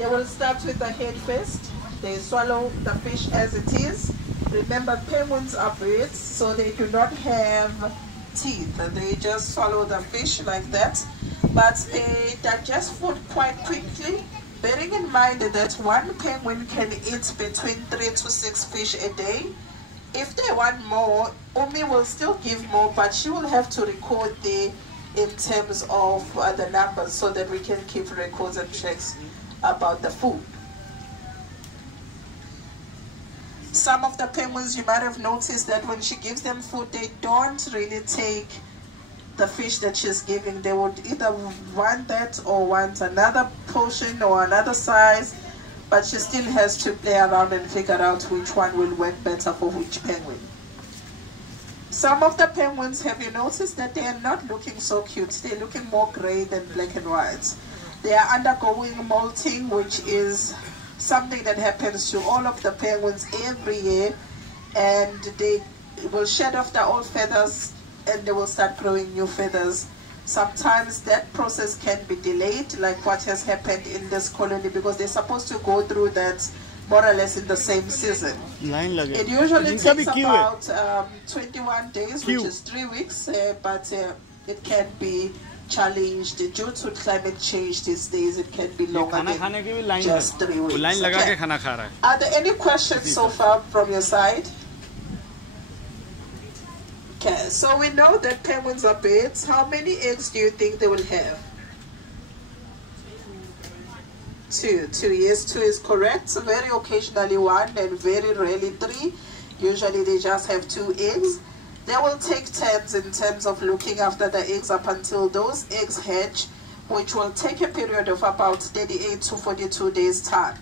They will start with the head first. They swallow the fish as it is. Remember, penguins are birds, so they do not have teeth. They just swallow the fish like that. But they digest food quite quickly, bearing in mind that one penguin can eat between 3 to 6 fish a day. If they want more, Umi will still give more, but she will have to record in terms of the numbers so that we can keep records and checks about the food. Some of the penguins, you might have noticed that when she gives them food, they don't really take the fish that she's giving. They would either want that or want another portion or another size, but she still has to play around and figure out which one will work better for which penguin. Some of the penguins, have you noticed that they are not looking so cute? They're looking more gray than black and white. They are undergoing molting, which is something that happens to all of the penguins every year, and they will shed off the old feathers and they will start growing new feathers. Sometimes that process can be delayed, like what has happened in this colony, because they're supposed to go through that more or less in the same season. It usually takes about 21 days, which is 3 weeks, but it can be challenged due to climate change these days. It can be longer than just 3 weeks. Okay. Are there any questions so far from your side? Okay, so we know that penguins are birds. How many eggs do you think they will have? 2. 2, yes, 2 is correct. So very occasionally 1 and very rarely 3. Usually they just have 2 eggs. They will take turns in terms of looking after the eggs up until those eggs hatch, which will take a period of about 38 to 42 days time.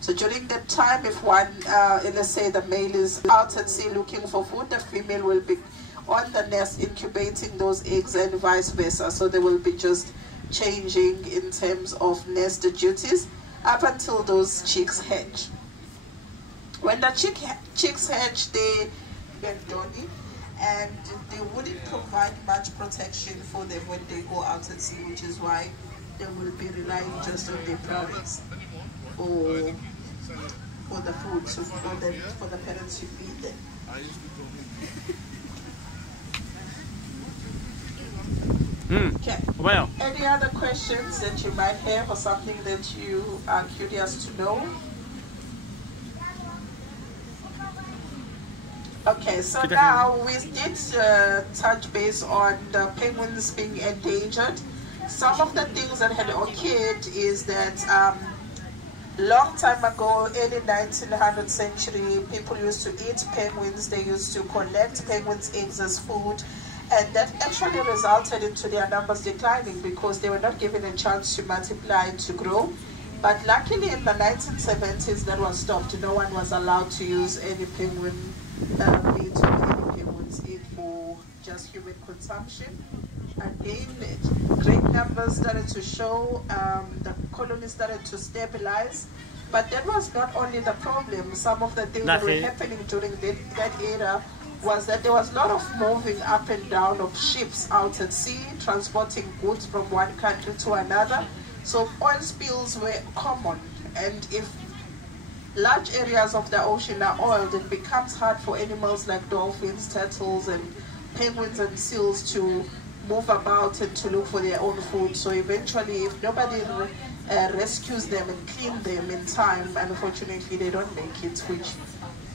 So during that time, if one, let's say the male is out at sea looking for food, the female will be on the nest incubating those eggs and vice versa. So they will be just changing in terms of nest duties up until those chicks hatch. When the chicks hatch, they get downy, and they wouldn't provide much protection for them when they go out at sea, which is why they will be relying just on their parents for the food, for the parents to feed them. Okay. Well, any other questions that you might have, or something that you are curious to know? Okay, so now we did touch base on the penguins being endangered. Some of the things that had occurred is that long time ago, early 1900th century, people used to eat penguins. They used to collect penguins' eggs as food. And that actually resulted into their numbers declining because they were not given a chance to multiply and to grow. But luckily in the 1970s that was stopped. No one was allowed to use any penguin meat or any penguin's egg for just human consumption. Again, great numbers started to show, the colony started to stabilize. But that was not only the problem. Some of the things that were happening during that era was that there was a lot of moving up and down of ships out at sea, transporting goods from one country to another. So oil spills were common, and if large areas of the ocean are oiled, it becomes hard for animals like dolphins, turtles, and penguins and seals to move about and to look for their own food. So eventually, if nobody rescues them and clean them in time, unfortunately they don't make it, which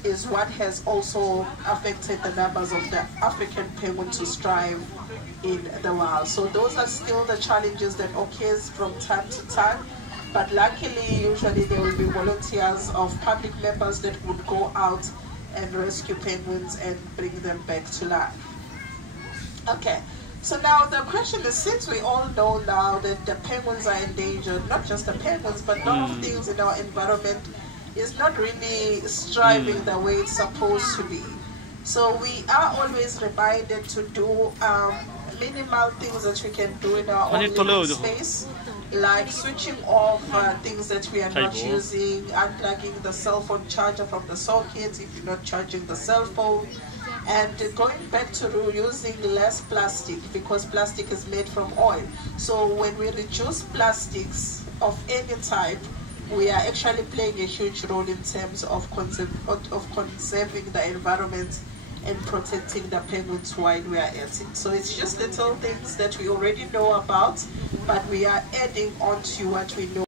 is what has also affected the numbers of the African penguin to strive in the wild. So those are still the challenges that occurs from time to time. But luckily, usually there will be volunteers of public members that would go out and rescue penguins and bring them back to life. Okay, so now the question is, since we all know now that the penguins are endangered, not just the penguins, but a lot of things in our environment is not really striving the way it's supposed to be. So we are always reminded to do minimal things that we can do in our own living space, like switching off things that we are not using, unplugging the cell phone charger from the socket if you're not charging the cell phone, and going back to using less plastic, because plastic is made from oil. So when we reduce plastics of any type, we are actually playing a huge role in terms of conserving the environment and protecting the penguins while we are at it. So it's just little things that we already know about, but we are adding on to what we know.